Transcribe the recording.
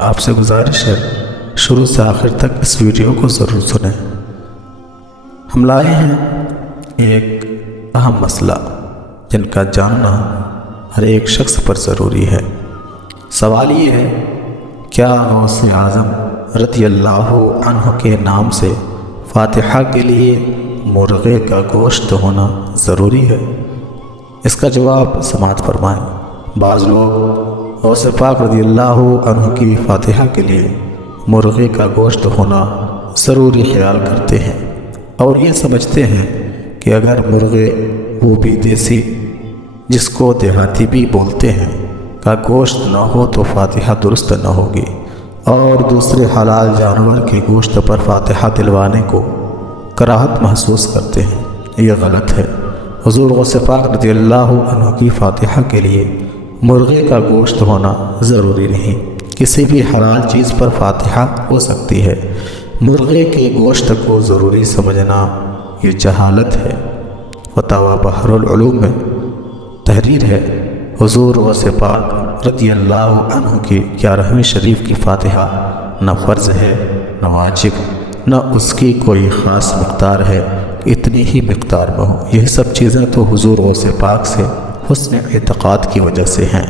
آپ سے گزارش ہے شروع سے آخر تک اس ویڈیو کو ضرور سنیں۔ ہم لائے ہیں ایک اہم مسئلہ جن کا جاننا ہر ایک شخص پر ضروری ہے۔ سوال یہ ہے، کیا غوث اعظم رضی اللہ عنہ کے نام سے فاتحہ کے لیے مرغے کا گوشت ہونا ضروری ہے؟ اس کا جواب سماعت فرمائیں۔ بعض لوگ غوث پاک رضی اللہ عنہ کی فاتحہ کے لیے مرغے کا گوشت ہونا ضروری خیال کرتے ہیں اور یہ سمجھتے ہیں کہ اگر مرغے، وہ بھی دیسی جس کو دیہاتی بھی بولتے ہیں، کا گوشت نہ ہو تو فاتحہ درست نہ ہوگی، اور دوسرے حلال جانور کے گوشت پر فاتحہ دلوانے کو کراہت محسوس کرتے ہیں۔ یہ غلط ہے۔ حضور غوث پاک رضی اللہ عنہ کی فاتحہ کے لیے مرغے کا گوشت ہونا ضروری نہیں، کسی بھی حلال چیز پر فاتحہ ہو سکتی ہے۔ مرغے کے گوشت کو ضروری سمجھنا یہ جہالت ہے۔ فتاوی بحر العلوم میں تحریر ہے، حضور غوث پاک رضی اللہ عنہ کی 11ویں شریف کی فاتحہ نہ فرض ہے نہ واجب، نہ اس کی کوئی خاص مقدار ہے کہ اتنی ہی مقدار میں ہو۔ یہ سب چیزیں تو حضور غوث پاک سے حسن اعتقاد کی وجہ سے ہیں۔